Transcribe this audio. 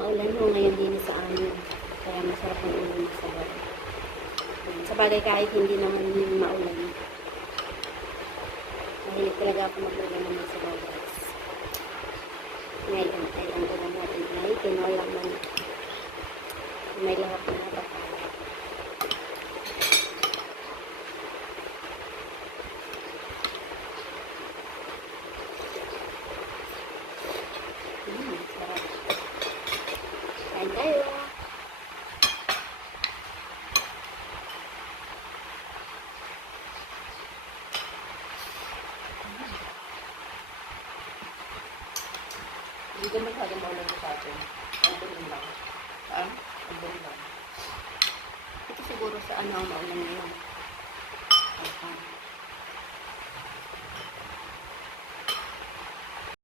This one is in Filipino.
Maulan ho ngayon din sa amin. Kaya masarap ang ulam ng sabaw. Sa bagay kahit hindi naman maulan. Mahilig talaga ako mag-ulam ng sabaw, guys. Ngayon ay ang ulam natin ay tinolang manok. May lahok na papaya. Sarap. Kain tayo. Hindi ka masyadong maulan sa atin. Ang bulan lang. Saan? Ang bulan lang. Ito siguro sa ano ang maulan ngayon. Okay.